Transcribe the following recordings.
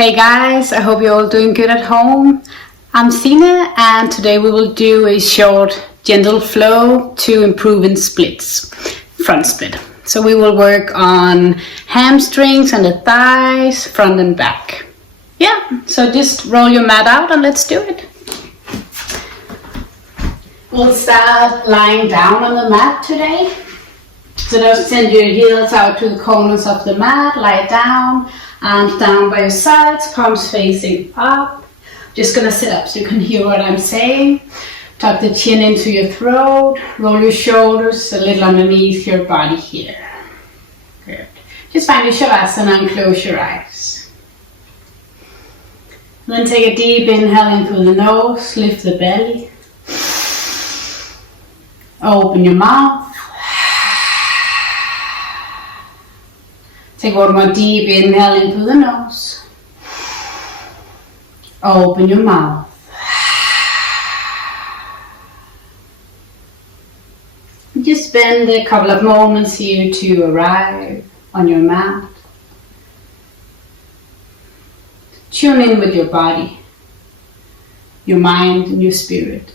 Hey guys, I hope you're all doing good at home. I'm Signe and today we will do a short gentle flow to improve in splits, front split. So we will work on hamstrings and the thighs, front and back. Yeah, so just roll your mat out and let's do it. We'll start lying down on the mat today. So just send your heels out to the corners of the mat, lie down, arms down by your sides, palms facing up. Just gonna sit up so you can hear what I'm saying. Tuck the chin into your throat, roll your shoulders a little underneath your body here. Good. Just find your shavasana and close your eyes. And then take a deep inhale in through the nose, lift the belly. Open your mouth. Take one more deep inhale in through the nose. Open your mouth. Just spend a couple of moments here to arrive on your mat. Tune in with your body, your mind and your spirit.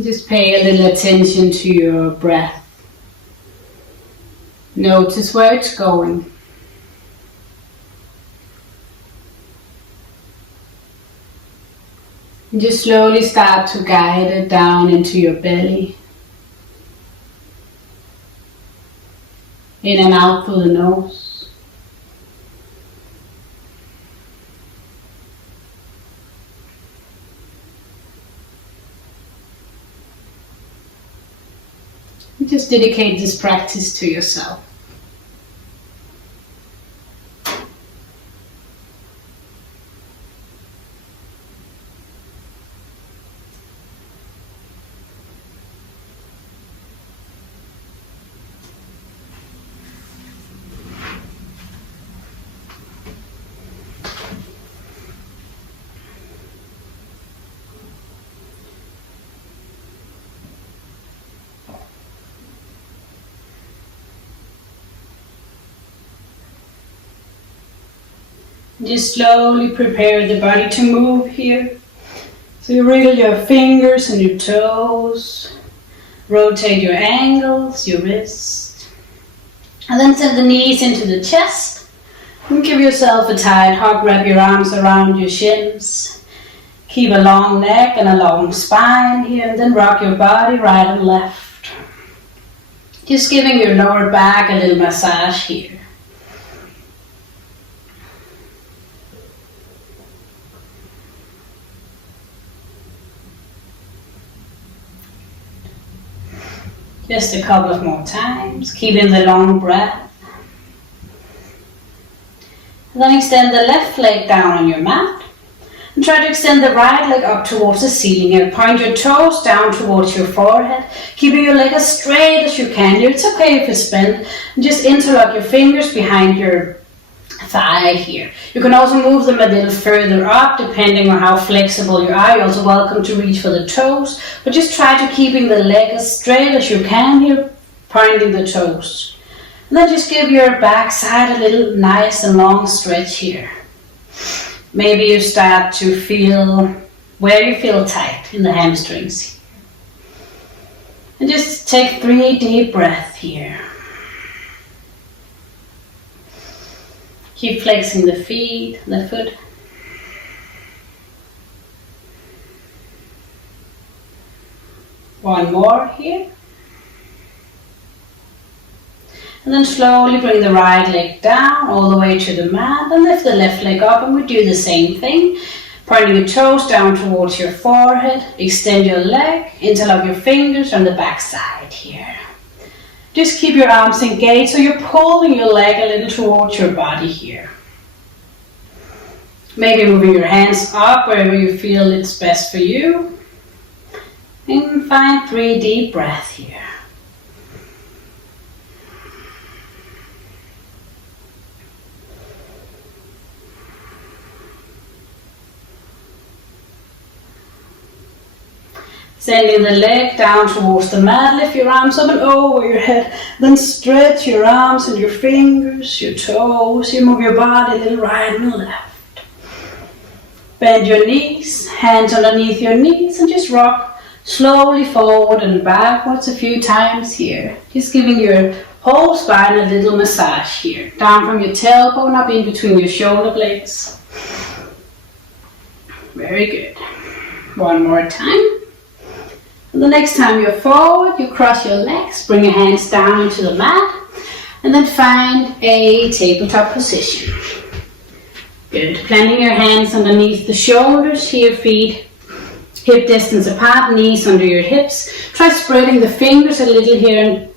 Just pay a little attention to your breath. Notice where it's going. And just slowly start to guide it down into your belly. In and out through the nose. Just dedicate this practice to yourself. Just slowly prepare the body to move here. So you wriggle your fingers and your toes. Rotate your ankles, your wrists. And then send the knees into the chest. And give yourself a tight hug. Wrap your arms around your shins. Keep a long neck and a long spine here. And then rock your body right and left. Just giving your lower back a little massage here. Just a couple of more times, keeping the long breath. And then extend the left leg down on your mat. And try to extend the right leg up towards the ceiling. And point your toes down towards your forehead. Keeping your leg as straight as you can. It's okay if it's bent. And just interlock your fingers behind your thigh here. You can also move them a little further up depending on how flexible you are. You're also welcome to reach for the toes, but just try to keeping the leg as straight as you can here, pointing the toes. And then just give your back side a little nice and long stretch here. Maybe you start to feel where you feel tight in the hamstrings. And just take 3 deep breaths here. Keep flexing the feet, the foot. One more here. And then slowly bring the right leg down all the way to the mat and lift the left leg up, and we do the same thing. Pointing your toes down towards your forehead, extend your leg, interlock your fingers on the back side here. Just keep your arms engaged so you're pulling your leg a little towards your body here. Maybe moving your hands up wherever you feel it's best for you. And find 3 deep breaths here. Sending the leg down towards the mat, lift your arms up and over your head. Then stretch your arms and your fingers, your toes. You move your body a little right and left. Bend your knees, hands underneath your knees, and just rock slowly forward and backwards a few times here. Just giving your whole spine a little massage here. Down from your tailbone up in between your shoulder blades. Very good. One more time. And the next time you're forward, you cross your legs, bring your hands down into the mat, and then find a tabletop position. Good. Planting your hands underneath the shoulders, here feet hip distance apart, knees under your hips. Try spreading the fingers a little here and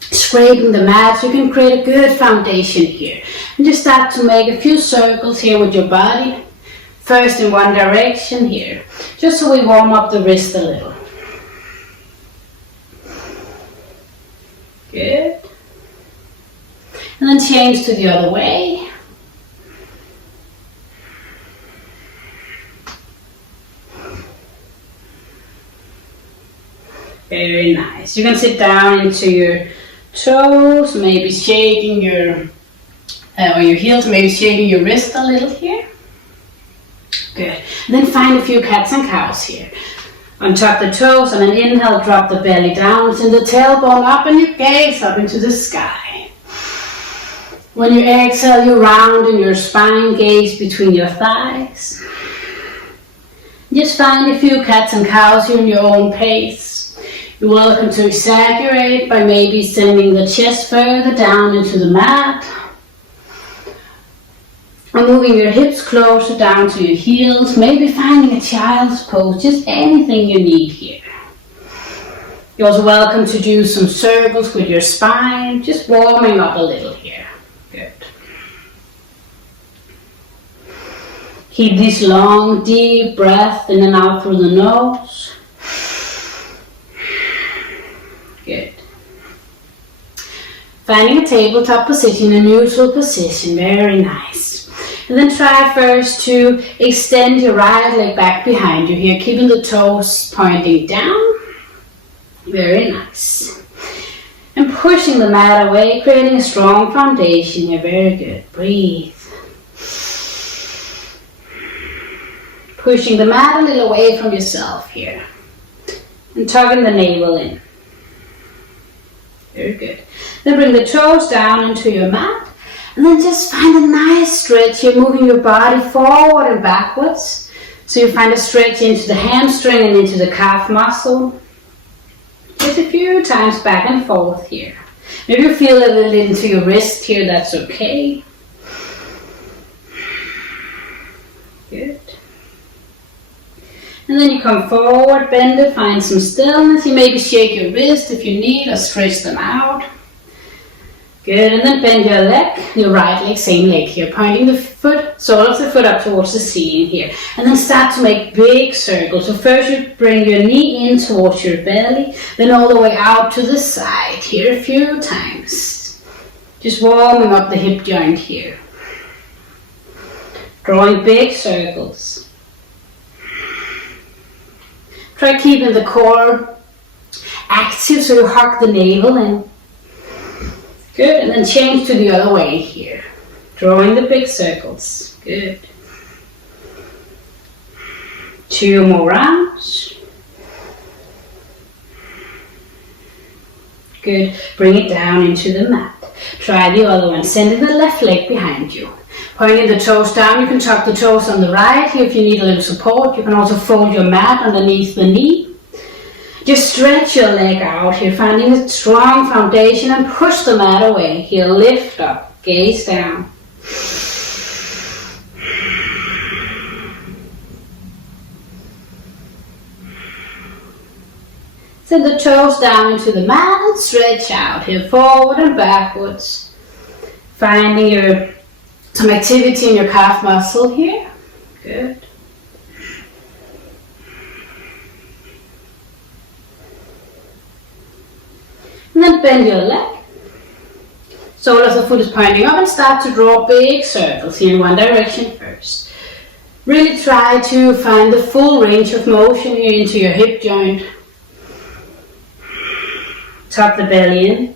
scraping the mat so you can create a good foundation here. And just start to make a few circles here with your body. First in one direction here, just so we warm up the wrist a little. Good. And then change to the other way. Very nice. You can sit down into your toes, maybe shaking your heels, maybe shaking your wrist a little here. Good. And then find a few cats and cows here. Untap the toes and an inhale, drop the belly down, send the tailbone up and you gaze up into the sky. When you exhale, you round in your spine, gaze between your thighs. Just find a few cats and cows here in your own pace. You're welcome to exaggerate by maybe sending the chest further down into the mat. And moving your hips closer down to your heels, maybe finding a child's pose, just anything you need here. You're also welcome to do some circles with your spine, just warming up a little here. Good. Keep this long, deep breath in and out through the nose. Good. Finding a tabletop position, a neutral position, very nice. And then try first to extend your right leg back behind you here, keeping the toes pointing down. Very nice. And pushing the mat away, creating a strong foundation here. Very good. Breathe. Pushing the mat a little away from yourself here. And tugging the navel in. Very good. Then bring the toes down into your mat. And then just find a nice stretch here, moving your body forward and backwards. So you find a stretch into the hamstring and into the calf muscle. Just a few times back and forth here. Maybe you feel a little into your wrist here, that's okay. Good. And then you come forward, bend it, find some stillness. You maybe shake your wrist if you need or stretch them out. Good, and then bend your leg, your right leg, same leg here, pointing the foot, sole of the foot up towards the ceiling here. And then start to make big circles. So first you bring your knee in towards your belly, then all the way out to the side here a few times. Just warming up the hip joint here. Drawing big circles. Try keeping the core active so you hug the navel in. Good, and then change to the other way here. Drawing the big circles. Good. 2 more rounds. Good. Bring it down into the mat. Try the other one. Sending the left leg behind you. Pointing the toes down. You can tuck the toes on the right here if you need a little support. You can also fold your mat underneath the knee. Just stretch your leg out here, finding a strong foundation and push the mat away. Here, lift up, gaze down. Send the toes down into the mat and stretch out here, forward and backwards. Finding some activity in your calf muscle here. Good. And then bend your leg. Sole of the foot is pointing up and start to draw big circles here in one direction first. Really try to find the full range of motion here into your hip joint. Tuck the belly in.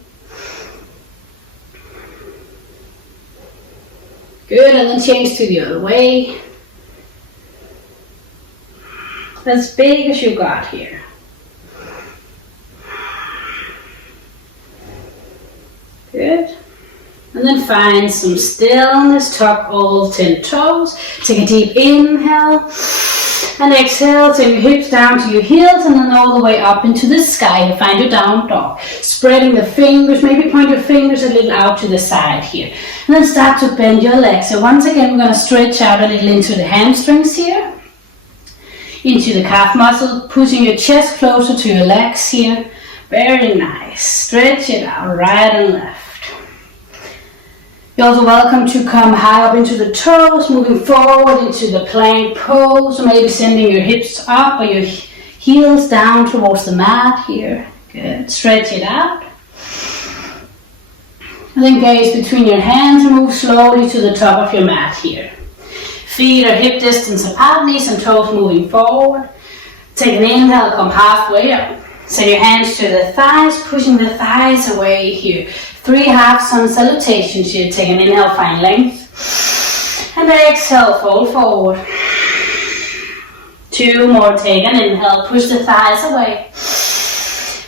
Good, and then change to the other way. As big as you got here. Good. And then find some stillness, tuck all 10 toes. Take a deep inhale and exhale. Take your hips down to your heels and then all the way up into the sky. Find your down dog. Spreading the fingers, maybe point your fingers a little out to the side here. And then start to bend your legs. So once again, we're going to stretch out a little into the hamstrings here. Into the calf muscle, pushing your chest closer to your legs here. Very nice. Stretch it out, right and left. You're also welcome to come high up into the toes, moving forward into the plank pose, or maybe sending your hips up or your heels down towards the mat here. Good. Stretch it out. And then gaze between your hands and move slowly to the top of your mat here. Feet are hip distance apart, knees and toes moving forward. Take an inhale, come halfway up. Send your hands to the thighs, pushing the thighs away here. 3 half sun salutations here. Take an inhale, find length. And exhale, fold forward. 2 more, take an inhale, push the thighs away.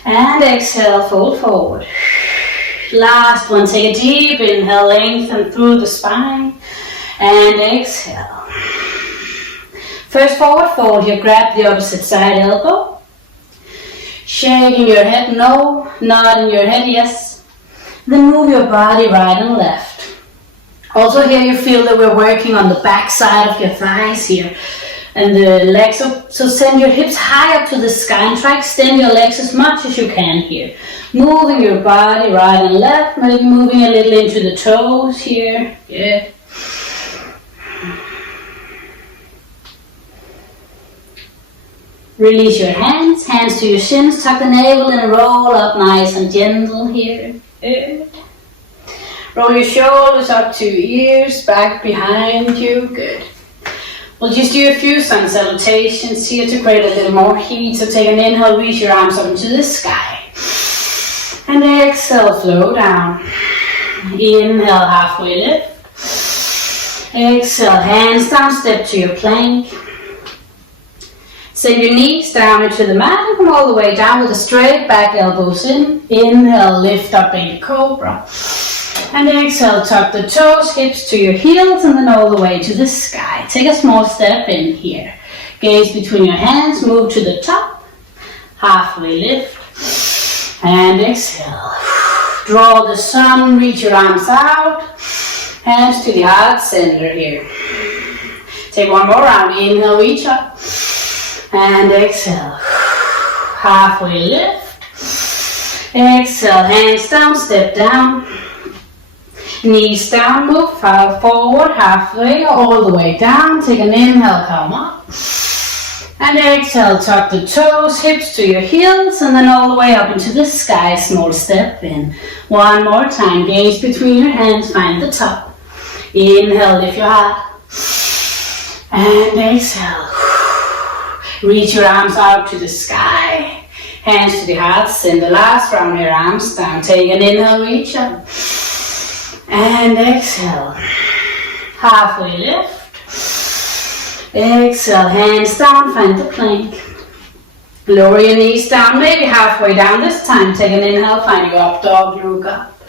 And exhale, fold forward. Last one, take a deep inhale, lengthen through the spine. And exhale. First forward fold here, grab the opposite side elbow. Shaking your head, no. Nodding your head, yes. Then move your body right and left. Also here you feel that we're working on the back side of your thighs here. And the legs up. So send your hips high up to the sky and try to extend your legs as much as you can here. Moving your body right and left. Maybe moving a little into the toes here. Good. Release your hands to your shins, tuck the navel and roll up nice and gentle here. Good. Roll your shoulders up to your ears, back behind you. Good. We'll just do a few sun salutations here to create a little more heat. So take an inhale, reach your arms up into the sky. And exhale, flow down. Inhale, halfway lift. Exhale, hands down, step to your plank. Send your knees down into the mat and come all the way down with a straight back, elbows in. Inhale, lift up, baby cobra. And exhale, tuck the toes, hips to your heels and then all the way to the sky. Take a small step in here. Gaze between your hands, move to the top. Halfway lift. And exhale. Draw the sun, reach your arms out. Hands to the heart center here. Take one more round. Inhale, reach up. And exhale. Halfway lift. Exhale, hands down, step down. Knees down, move forward, halfway, all the way down. Take an inhale, come up. And exhale, tuck the toes, hips to your heels, and then all the way up into the sky, small step in. One more time, gaze between your hands, find the top. Inhale, lift your heart. And exhale. Reach your arms out to the sky. Hands to the heart, send the last round, your arms down. Take an inhale, reach up. And exhale. Halfway lift. Exhale, hands down, find the plank. Lower your knees down, maybe halfway down this time. Take an inhale, find your up dog, look up.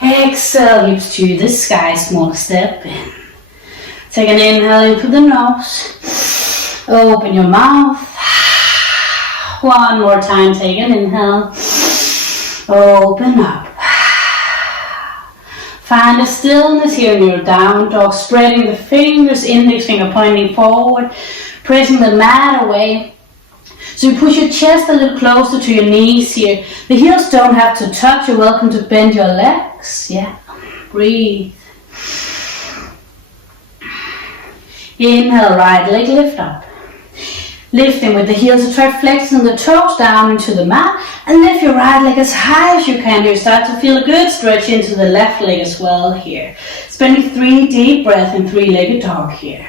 Exhale, hips to the sky, small step in. Take an inhale in through the nose. Open your mouth. One more time, take an inhale. Open up. Find a stillness here in your down dog, spreading the fingers, index finger pointing forward, pressing the mat away. So you push your chest a little closer to your knees here. The heels don't have to touch. You're welcome to bend your legs. Yeah. Breathe. Inhale, right leg lift up. Lifting with the heels, so try flexing the toes down into the mat and lift your right leg as high as you can. You start to feel a good stretch into the left leg as well here. Spending 3 deep breaths in 3-legged dog here.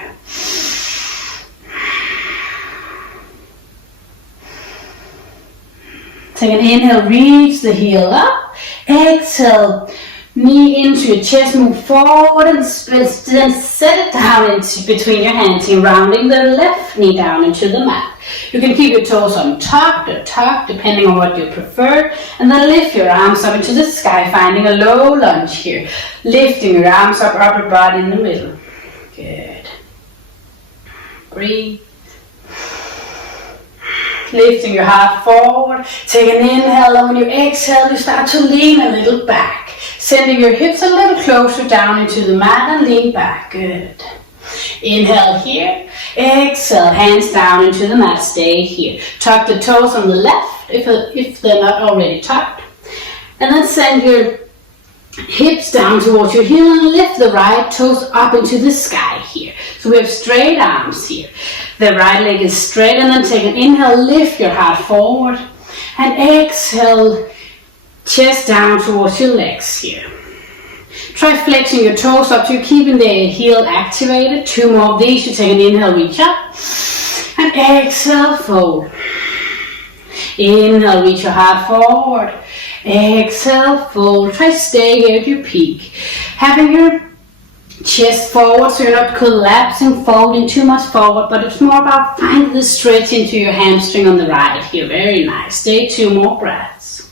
Take an inhale, reach the heel up. Exhale, knee into your chest, move forward and then set it down into between your hands here, rounding the left knee down into the mat. You can keep your toes untucked or tucked, depending on what you prefer. And then lift your arms up into the sky, finding a low lunge here. Lifting your arms up, upper body in the middle. Good. Breathe. Lifting your heart forward. Take an inhale, and when you exhale, you start to lean a little back. Sending your hips a little closer down into the mat and lean back. Good. Inhale here. Exhale, hands down into the mat. Stay here. Tuck the toes on the left if they're not already tucked. And then send your hips down towards your heel and lift the right toes up into the sky here. So we have straight arms here. The right leg is straight, and then take an inhale, lift your heart forward, and exhale, chest down towards your legs here. Try flexing your toes up so you're keeping the heel activated. 2 more of these. You take an inhale, reach up, and exhale, fold. Inhale, reach your heart forward. Exhale, fold. Try stay here at your peak. Having your chest forward so you're not collapsing, folding too much forward, but it's more about finding the stretch into your hamstring on the right here. Very nice. Stay 2 more breaths.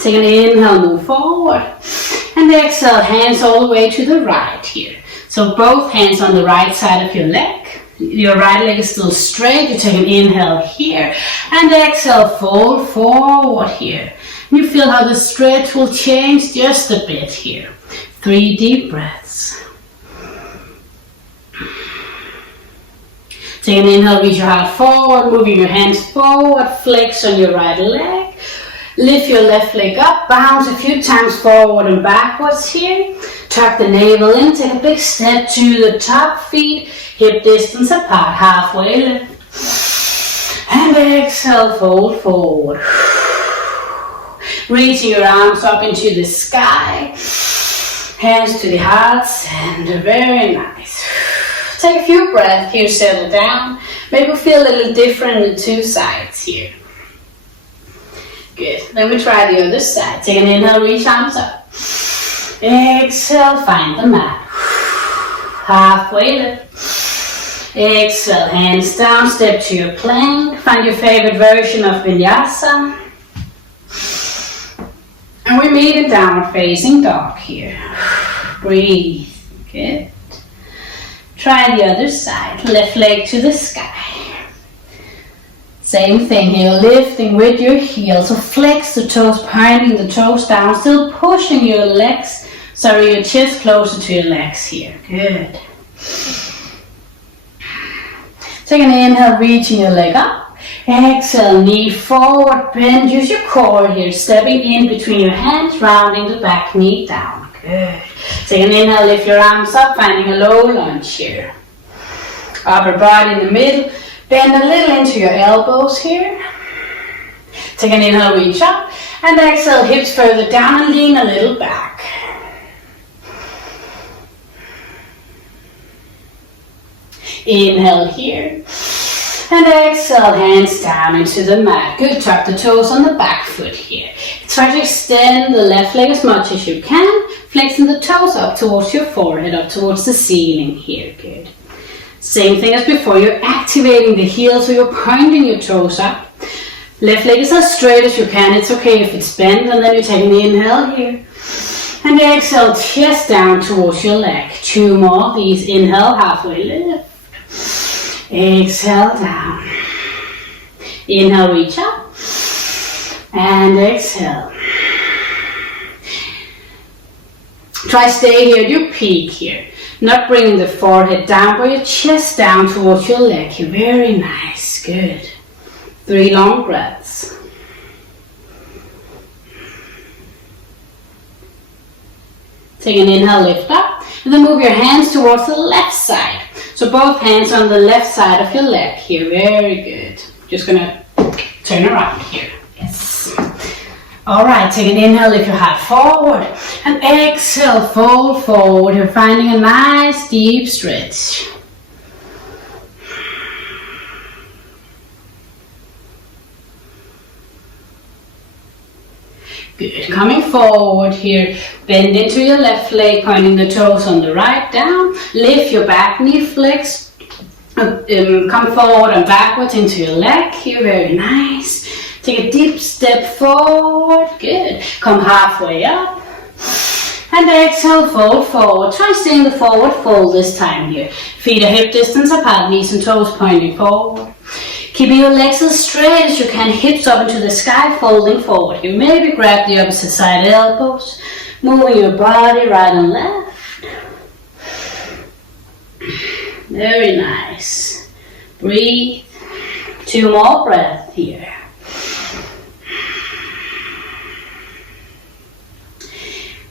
Take an inhale, move forward, and exhale, hands all the way to the right here. So both hands on the right side of your leg. Your right leg is still straight. You take an inhale here, and exhale, fold forward here. You feel how the stretch will change just a bit here. 3 deep breaths. Take an inhale, reach your heart forward, moving your hands forward, flex on your right leg. Lift your left leg up, bounce a few times forward and backwards here. Tuck the navel in, take a big step to the top, feet hip distance apart, halfway lift. And exhale, fold forward. Reaching your arms up into the sky. Hands to the heart center, very nice. Take a few breaths here, settle down. Maybe feel a little different in the 2 sides here. Good. Then we try the other side. Take an inhale, reach arms up. Exhale, find the mat. Halfway lift. Exhale, hands down, step to your plank. Find your favorite version of vinyasa. And we meet in downward facing dog here. Breathe. Good. Try the other side. Left leg to the sky. Same thing here, lifting with your heels. So flex the toes, pointing the toes down, still pushing your legs, your chest closer to your legs here. Good. Take an inhale, reaching your leg up. Exhale, knee forward, bend, use your core here, stepping in between your hands, rounding the back knee down. Good. Take an inhale, lift your arms up, finding a low lunge here. Upper body in the middle. Bend a little into your elbows here. Take an inhale, reach up, and exhale, hips further down and lean a little back. Inhale here, and exhale, hands down into the mat. Good, tuck the toes on the back foot here. Try to extend the left leg as much as you can, flexing the toes up towards your forehead, up towards the ceiling here. Good. Same thing as before, you're activating the heel, so you're pointing your toes up. Left leg is as straight as you can, it's okay if it's bent, and then you take an inhale here. And exhale, chest down towards your leg. 2 more of these, inhale, halfway lift. Exhale, down. Inhale, reach up. And exhale. Try stay here at your peak here. Not bringing the forehead down, but your chest down towards your leg here. Very nice. Good. 3 long breaths. Take an inhale, lift up, and then move your hands towards the left side. So both hands on the left side of your leg here. Very good. Just gonna turn around here. Yes. Alright, take an inhale, lift your heart forward, and exhale, fold forward. You're finding a nice deep stretch. Good. Coming forward here, bend into your left leg, pointing the toes on the right down. Lift your back knee, flex. Come forward and backwards into your leg here, very nice. Take a deep step forward, good. Come halfway up. And exhale, fold forward. Try staying the forward fold this time here. Feet are hip distance apart, knees and toes pointing forward. Keeping your legs as straight as you can, hips up into the sky, folding forward. You maybe grab the opposite side elbows, moving your body right and left. Very nice. Breathe. 2 more breaths here.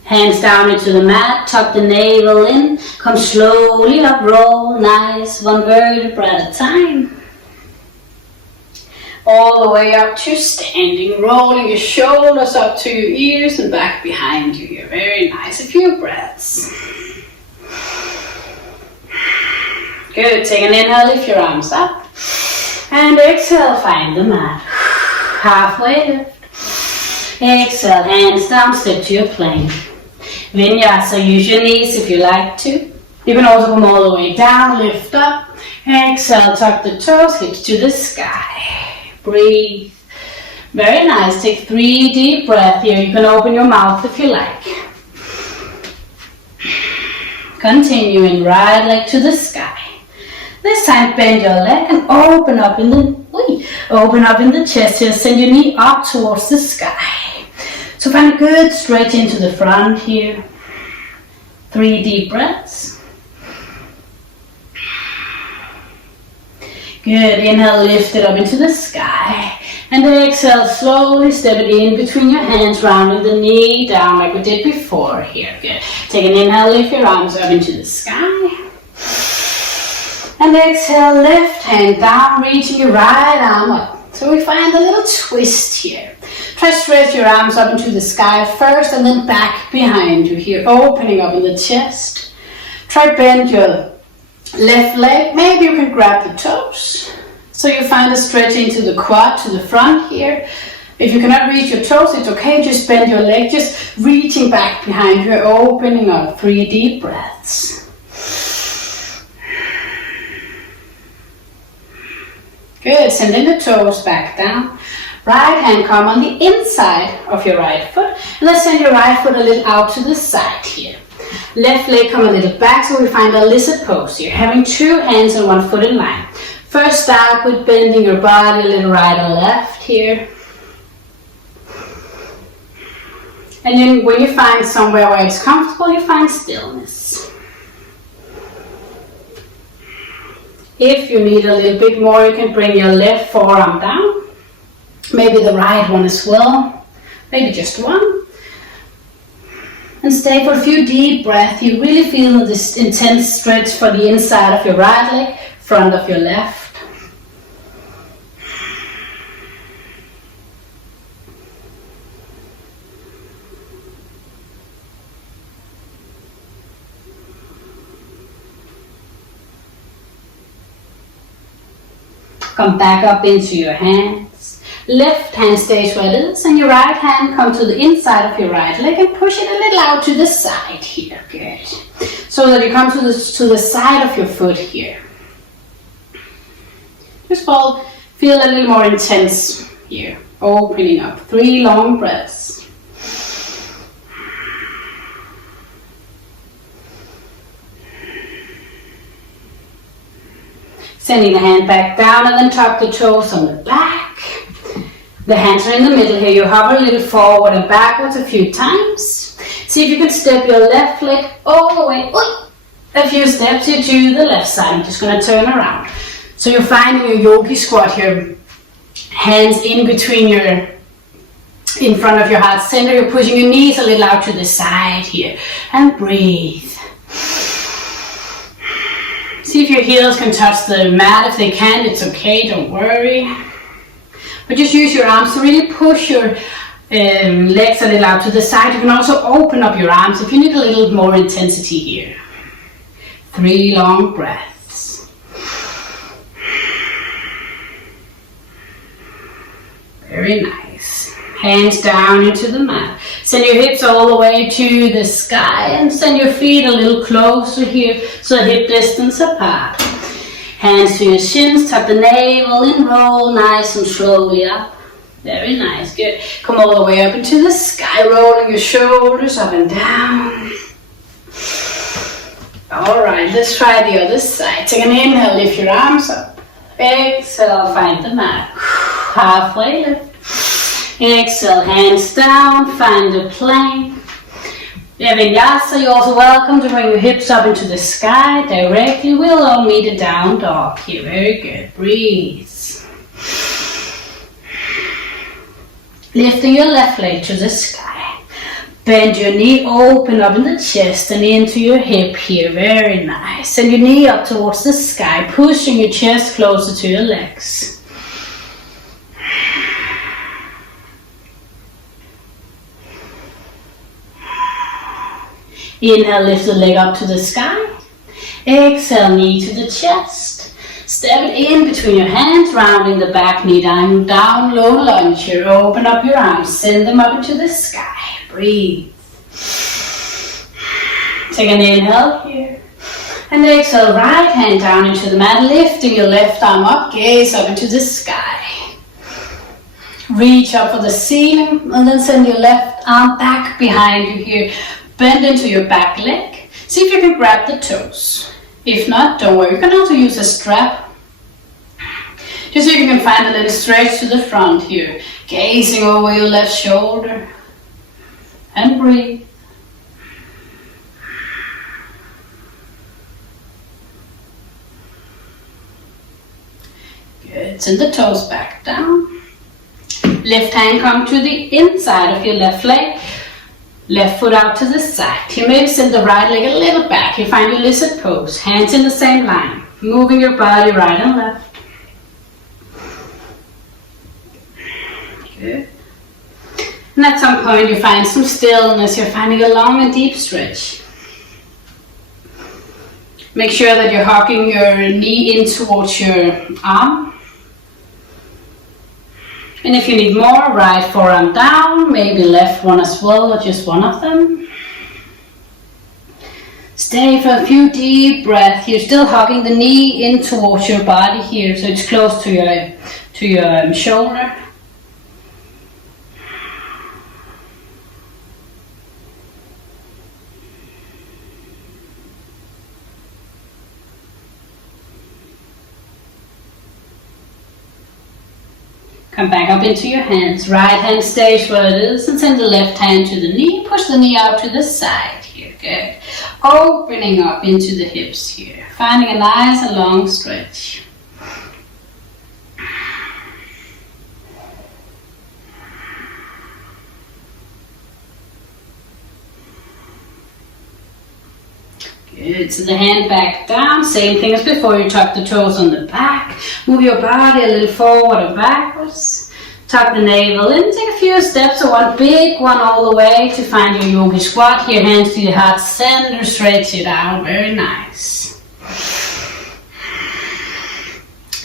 Hands down into the mat, tuck the navel in, come slowly up, roll, nice, 1 vertebra at a time. All the way up to standing, rolling your shoulders up to your ears and back behind you here. Very nice, a few breaths. Good, take an inhale, lift your arms up. And exhale, find the mat. Halfway lift. Exhale, hands down, step to your plank. Vinyasa, use your knees if you like to. You can also come all the way down, lift up. Exhale, tuck the toes, hips to the sky. Breathe. Very nice. Take 3 deep breaths here. You can open your mouth if you like. Continuing, right leg to the sky. This time bend your leg and open up in the chest here. Send your knee up towards the sky. So find a good stretch into the front here. 3 deep breaths. Good. Inhale, lift it up into the sky. And exhale, slowly step it in between your hands, rounding the knee down like we did before here. Good. Take an inhale, lift your arms up into the sky. And exhale, left hand down, reaching your right arm up. So we find a little twist here. Try to stretch your arms up into the sky first and then back behind you here, opening up in the chest. Try bend your left leg. Maybe you can grab the toes. So you find a stretch into the quad to the front here. If you cannot reach your toes, it's okay. Just bend your leg, just reaching back behind you, opening up. 3 deep breaths. Good, sending the toes back down. Right hand come on the inside of your right foot. And let's send your right foot a little out to the side here. Left leg come a little back, so we find a lizard pose here. Having 2 hands and 1 foot in line. First start with bending your body a little right and left here. And then when you find somewhere where it's comfortable, you find stillness. If you need a little bit more, you can bring your left forearm down. Maybe the right one as well. Maybe just one. And stay for a few deep breaths. You really feel this intense stretch for the inside of your right leg, front of your left. Come back up into your hands. Left hand stays where it is, and your right hand come to the inside of your right leg and push it a little out to the side here. Good. So that you come to the side of your foot here. Just feel a little more intense here. Opening up. 3 long breaths. Sending the hand back down and then tuck the toes on the back. The hands are in the middle here. You hover a little forward and backwards a few times. See if you can step your left leg all the way a few steps here to the left side. I'm just going to turn around. So you're finding your yogi squat here. Hands in between in front of your heart center. You're pushing your knees a little out to the side here. And breathe. See if your heels can touch the mat. If they can, it's okay, don't worry. But just use your arms to really push your legs a little out to the side. You can also open up your arms if you need a little more intensity here. 3 long breaths. Very nice. Hands down into the mat. Send your hips all the way to the sky and send your feet a little closer here, so hip distance apart. Hands to your shins, tuck the navel and roll nice and slowly up. Very nice, good. Come all the way up into the sky, rolling your shoulders up and down. Alright, let's try the other side. Take an inhale, lift your arms up. Exhale, find the mat. Halfway lift. Exhale, hands down, find a plank. Vinyasa, you're also welcome to bring your hips up into the sky directly. We'll meet a down dog here. Very good. Breathe. Lifting your left leg to the sky. Bend your knee, open up in the chest and into your hip here. Very nice. Send your knee up towards the sky, pushing your chest closer to your legs. Inhale, lift the leg up to the sky. Exhale, knee to the chest. Step it in between your hands, rounding the back knee down, low lunge here. Open up your arms, send them up into the sky. Breathe. Take an inhale here. And exhale, right hand down into the mat, lifting your left arm up, gaze up into the sky. Reach up for the ceiling, and then send your left arm back behind you here. Bend into your back leg. See if you can grab the toes. If not, don't worry. You can also use a strap. Just so you can find a little stretch to the front here. Gazing over your left shoulder. And breathe. Good. Send the toes back down. Left hand come to the inside of your left leg. Left foot out to the side. You maybe send the right leg a little back. You find your lizard pose. Hands in the same line. Moving your body right and left. Good. And at some point you find some stillness. You're finding a long and deep stretch. Make sure that you're hugging your knee in towards your arm. And if you need more, right forearm down, maybe left one as well, or just one of them. Stay for a few deep breaths. You're still hugging the knee in towards your body here, so it's close to your shoulder. Come back up into your hands. Right hand stays where it is and send the left hand to the knee. Push the knee out to the side here. Good. Opening up into the hips here. Finding a nice and long stretch. Good, so the hand back down, same thing as before, you tuck the toes on the back, move your body a little forward or backwards, tuck the navel in, take a few steps or one big one all the way to find your yogi squat here, hands to your heart center, stretch it out, very nice.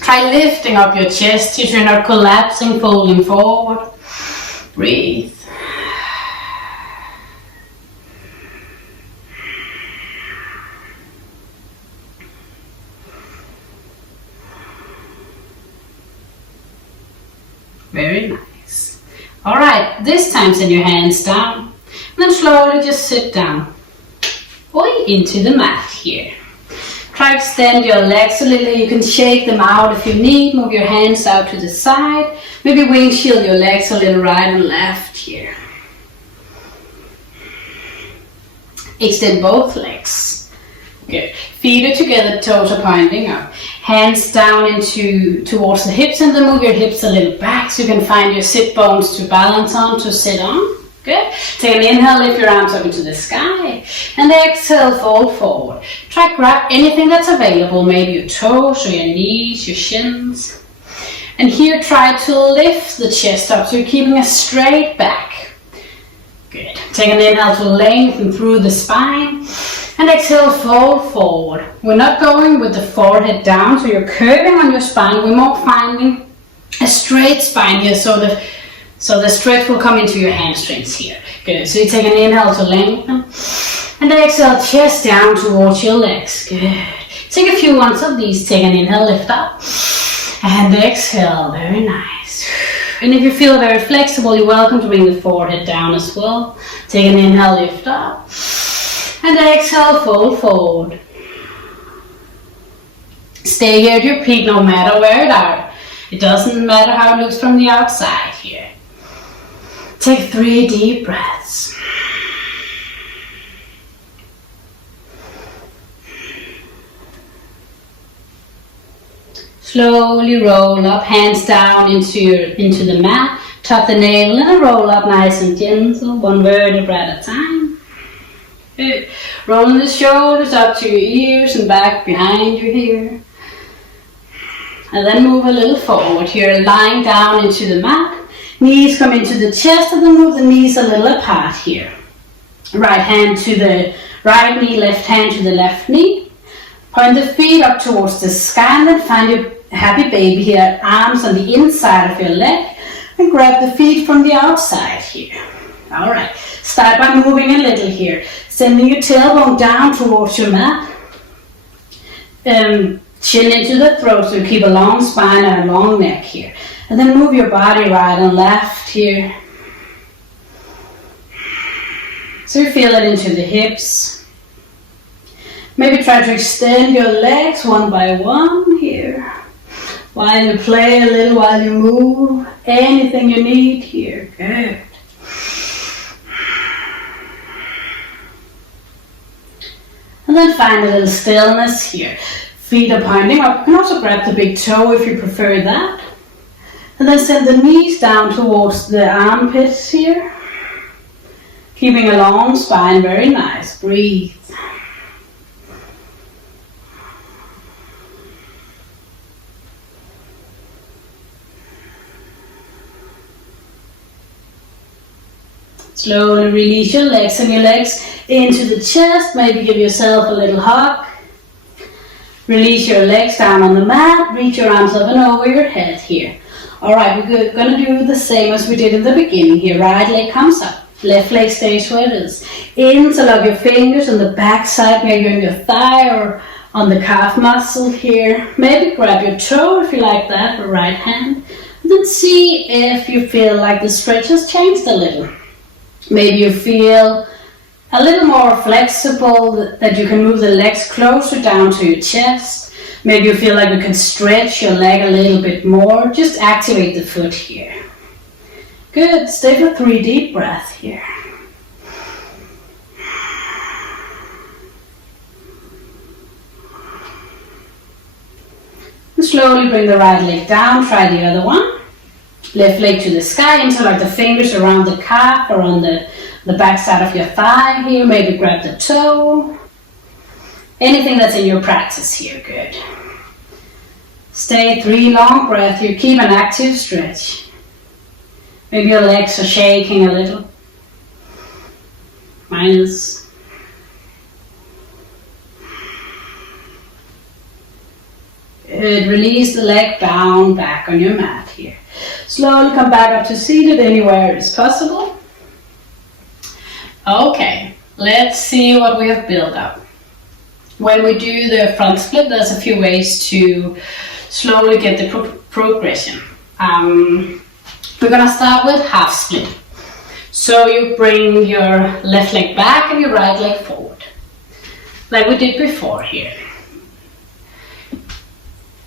Try lifting up your chest if you're not collapsing, folding forward, breathe. Very nice. Alright, this time send your hands down. And then slowly just sit down. Or into the mat here. Try to extend your legs a little. You can shake them out if you need. Move your hands out to the side. Maybe windshield your legs a little right and left here. Extend both legs. Good. Feet are together, toes are pointing up. Hands down towards the hips and then move your hips a little back so you can find your sit bones to balance on, to sit on. Good. Take an inhale, lift your arms up into the sky. And exhale, fold forward. Try to grab anything that's available, maybe your toes or your knees, your shins. And here try to lift the chest up so you're keeping a straight back. Good. Take an inhale to lengthen through the spine. And exhale, fold forward. We're not going with the forehead down, so you're curving on your spine. We're more finding a straight spine here, so So the stretch will come into your hamstrings here. Good. So you take an inhale to lengthen. And exhale, chest down towards your legs. Good. Take a few ones of these. Take an inhale, lift up. And exhale, very nice. And if you feel very flexible, you're welcome to bring the forehead down as well. Take an inhale, lift up. And exhale, fold forward. Stay here at your peak no matter where it are. It doesn't matter how it looks from the outside here. Take 3 deep breaths. Slowly roll up, hands down into the mat. Tuck the navel and roll up nice and gentle, one vertebra at a time. Good. Rolling the shoulders up to your ears and back behind you here. And then move a little forward here, lying down into the mat. Knees come into the chest and then move the knees a little apart here. Right hand to the right knee, left hand to the left knee. Point the feet up towards the sky and then find your happy baby here. Arms on the inside of your leg and grab the feet from the outside here. Alright, start by moving a little here. Sending your tailbone down towards your mat. Chin into the throat so you keep a long spine and a long neck here. And then move your body right and left here. So you feel it into the hips. Maybe try to extend your legs one by one here. While you play a little, while you move. Anything you need here. Good. And then find a little stillness here. Feet are pointing up. You can also grab the big toe if you prefer that. And then send the knees down towards the armpits here. Keeping a long spine, very nice. Breathe. Slowly release your legs and your legs into the chest. Maybe give yourself a little hug. Release your legs down on the mat. Reach your arms up and over your head here. Alright, we're going to do the same as we did in the beginning here. Right leg comes up. Left leg stays where it is. Interlock your fingers on the back side, maybe on your thigh or on the calf muscle here. Maybe grab your toe if you like that, the right hand. And then see if you feel like the stretch has changed a little. Maybe you feel a little more flexible, that you can move the legs closer down to your chest. Maybe you feel like you can stretch your leg a little bit more. Just activate the foot here. Good. Stay for 3 deep breaths here. And slowly bring the right leg down. Try the other one. Left leg to the sky. Interlock the fingers around the calf or on the back side of your thigh here. Maybe grab the toe. Anything that's in your practice here. Good. Stay 3 long breaths here. Keep an active stretch. Maybe your legs are shaking a little. Minus. Good. Release the leg down, back on your mat here. Slowly come back up to seated anywhere is possible. Okay, let's see what we have built up. When we do the front split, there's a few ways to slowly get the progression. We're going to start with half split. So you bring your left leg back and your right leg forward. Like we did before here.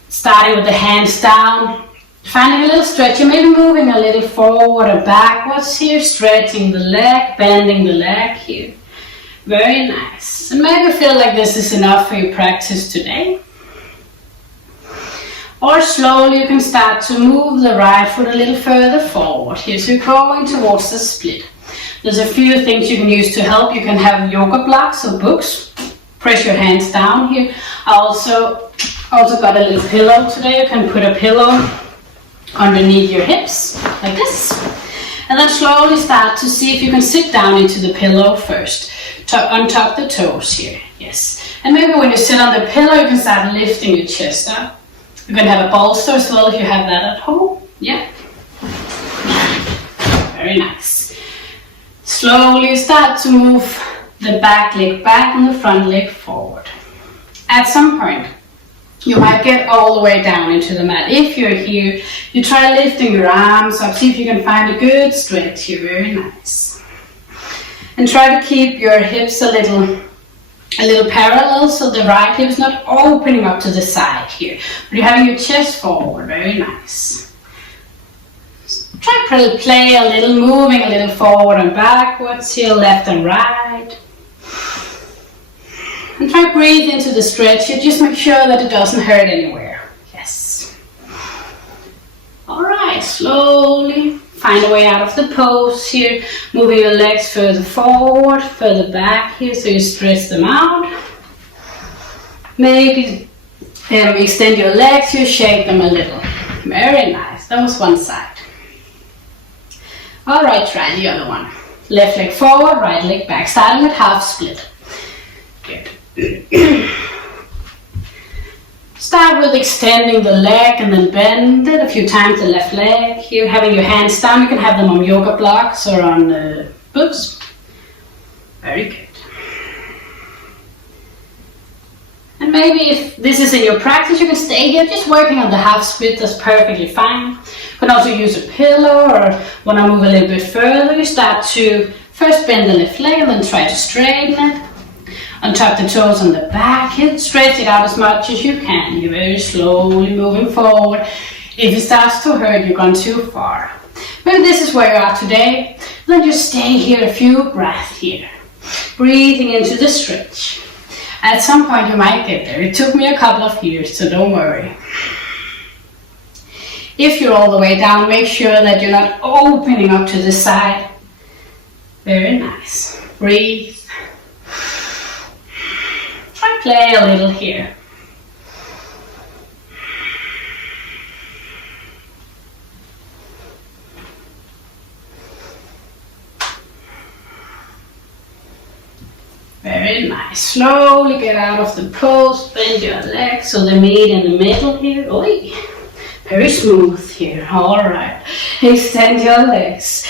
Starting with the hands down. Finding a little stretch. You may be moving a little forward or backwards here. Stretching the leg, bending the leg here. Very nice. And maybe feel like this is enough for your practice today. Or slowly you can start to move the right foot a little further forward here. So you're going towards the split. There's a few things you can use to help. You can have yoga blocks or books. Press your hands down here. I also got a little pillow today. You can put a pillow underneath your hips like this. And then slowly start to see if you can sit down into the pillow first. Untuck the toes here. Yes. And maybe when you sit on the pillow, you can start lifting your chest up. You can have a bolster as well if you have that at home. Yeah. Very nice. Slowly start to move the back leg back and the front leg forward. At some point, you might get all the way down into the mat. If you're here, you try lifting your arms up. See if you can find a good stretch here. Very nice. And try to keep your hips a little parallel, so the right hip is not opening up to the side here, but you're having your chest forward. Very nice. Try to play a little, moving a little forward and backwards here, left and right. And try to breathe into the stretch here. Just make sure that it doesn't hurt anywhere. Yes. Alright, slowly find a way out of the pose here. Moving your legs further forward, further back here, so you stretch them out. Maybe extend your legs here, shake them a little. Very nice. That was one side. Alright, try the other one. Left leg forward, right leg back. Starting with half split. Good. Start with extending the leg and then bend it a few times, the left leg. Here, having your hands down, you can have them on yoga blocks or on books. Very good. And maybe if this is in your practice, you can stay here just working on the half split. That's perfectly fine. You can also use a pillow, or when I move a little bit further, you start to first bend the left leg and then try to straighten it. Untap the toes on the back, stretch it out as much as you can. You're very slowly moving forward. If it starts to hurt, you've gone too far. Maybe this is where you are today. Then just stay here a few breaths here. Breathing into the stretch. At some point you might get there. It took me a couple of years, so don't worry. If you're all the way down, make sure that you're not opening up to the side. Very nice. Breathe. Try play a little here. Very nice. Slowly get out of the pose, bend your legs so they meet in the middle here. Oi. Very smooth here. Alright. Extend your legs.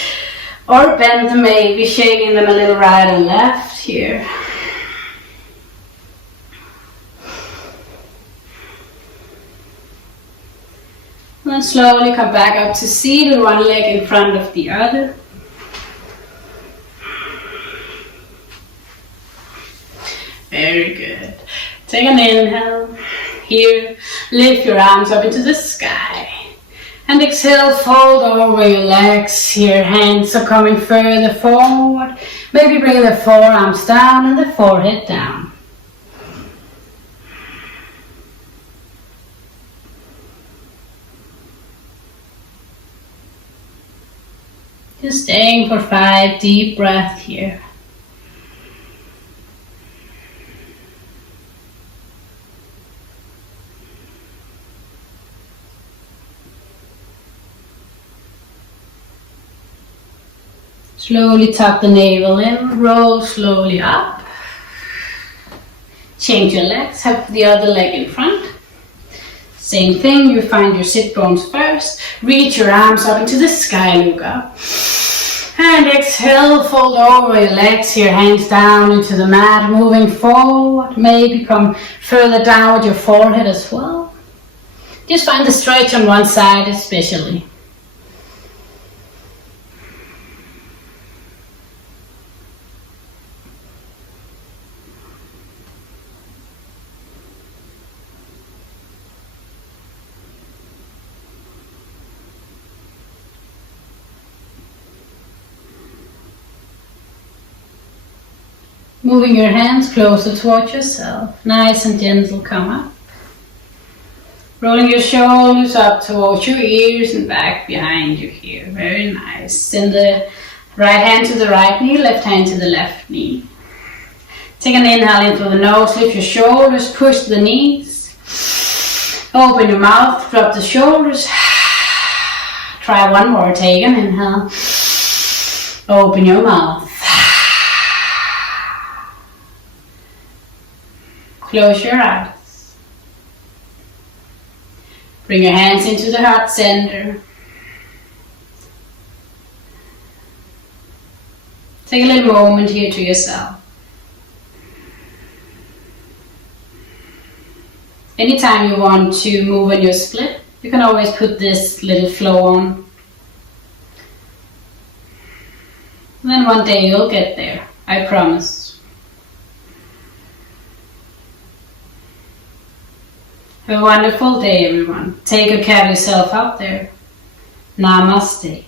Or bend them, maybe shaking them a little right and left here. And then slowly come back up to seated, one leg in front of the other. Very good. Take an inhale. Here, lift your arms up into the sky. And exhale, fold over your legs here. Hands are coming further forward. Maybe bring the forearms down and the forehead down. Just staying for 5 deep breaths here. Slowly tuck the navel in, roll slowly up. Change your legs, have the other leg in front. Same thing, you find your sit bones first. Reach your arms up into the sky, look up. And exhale, fold over your legs here, hands down into the mat, moving forward. Maybe come further down with your forehead as well. Just find the stretch on one side especially. Moving your hands closer towards yourself. Nice and gentle, come up. Rolling your shoulders up towards your ears and back behind you here. Very nice. Send the right hand to the right knee, left hand to the left knee. Take an inhale in through the nose, lift your shoulders, push the knees. Open your mouth, drop the shoulders. Try one more, take an inhale. Open your mouth. Close your eyes. Bring your hands into the heart center. Take a little moment here to yourself. Anytime you want to move on your split, you can always put this little flow on. And then one day you'll get there, I promise. Have a wonderful day, everyone. Take good care of yourself out there. Namaste.